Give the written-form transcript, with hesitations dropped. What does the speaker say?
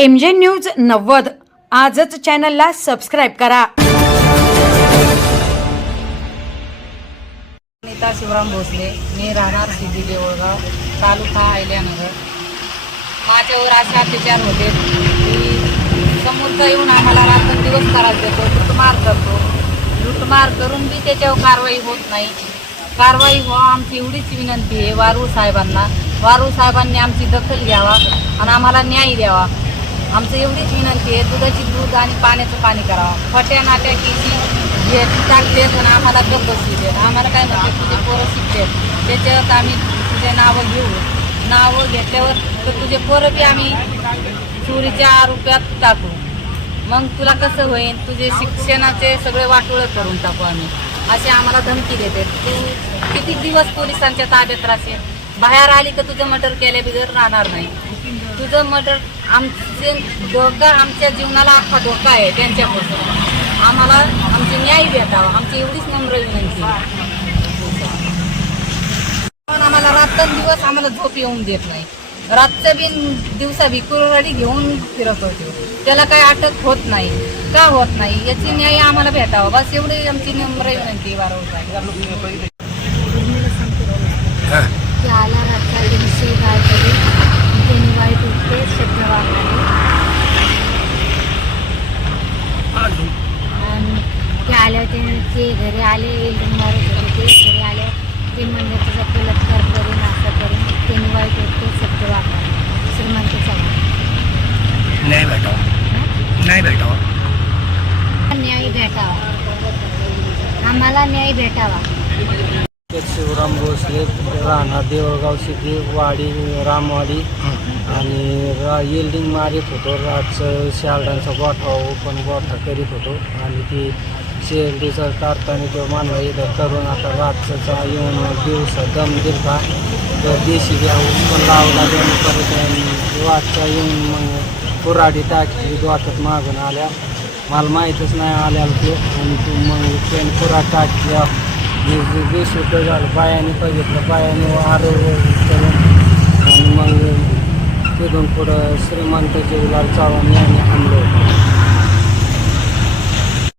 MJ news 90 आजच चॅनलला subscribe करा। नीता शिवराम भोसले, मी राहणार सिद्धी देवळगाव, तालुका अहिल्यानगर। माझ्यावर असे अत्याचार होते की समोरचा येऊन आम्हाला रात्रंदिवस त्रास देतो, लुटमार करतो। लुटमार करून बी त्याच्यावर कारवाई होत नाही। कारवाई व्हावा आमची एवढीच विनंती आहे वारूळ साहेबांना। वारूळ साहेबांनी आमची दखल घ्यावा आणि आम्हाला न्याय द्यावा। आमचं एवढीच विनंती आहे, दुधाची दूध आणि पाण्याचं पाणी करावं। खोट्या नाट्या किती हे टाकतेत आणि आम्हाला गप्प बसू देत। आम्हाला काय म्हणते तुझे पोरं शिकतात, त्याच्यावर आम्ही तुझे नावं घेऊ। नावं घेतल्यावर तर तुझे पोरं बी आम्ही चोरीच्या आरोपात टाकू। मग तुला कसं होईल, तुझे शिक्षणाचे सगळे वाटोळं करून टाकू आम्ही, असे आम्हाला धमकी देते। तू किती दिवस पोलिसांच्या ताब्यात राहशील, बाहेर आली तर तुझं मर्डर केल्या बिगर राहणार नाही। तुझं मर्डर आमचे धोका, आमच्या जीवनाला अख्खा धोका आहे त्यांच्यापासून। आम्हाला आमचे न्याय भेटावा, आमची एवढीच नम्र विनंती आहे। पण आम्हाला रात्रंदिवस आम्हाला झोप येऊन देत नाही। रातचं बिन दिवसा भिकुरवाडी घेऊन फिरत होतो, त्याला काही अटक होत नाही। का होत नाही याची न्याय आम्हाला भेटावा, बस एवढी आमची नम्र विनंती वारंवार। आला रातच्या दिवशी काय तरी त्यांनी वाईट उठते शब्द वापरले आणि ते आल्यावर ते घरी आले वेल्डिंग मारत होते। ते घरी आल्यावर ते म्हणजे तुझा बलात्कार करून असं करून त्यांनी वाईट उठते शब्द वापरले। श्रीमंत चव्हाण न्याय भेटावा न्याय भेटावा, आम्हाला न्याय भेटावा। शिवराम भोसले, राहणार देवळगाव सिद्धी, वाडी रामवाडी आणि येल्डिंग मारित होतो। रातचं शारदांचा गोठा ओपन गोठा करीत होतो आणि ती शेल्डीचा काढताना तो मानवा इथं करून आता रातचा येऊन दिवसा दम दिलता तर देशी घ्यावं पण लावला त्याने परत वाटचा येऊन मग कुऱ्हाडी टाकली वाटत मागून आल्या। मला माहीतच नाही आल्याला ते आणि तू मग त्याने कुऱ्हाड टाकली। 20 रुपये झालं, पायाने बघितलं, पायाने आरोग्य करून आणि मग तिथून पुढं श्रीमंत जीवलाल चव्हाण यांनी आणलं होतं।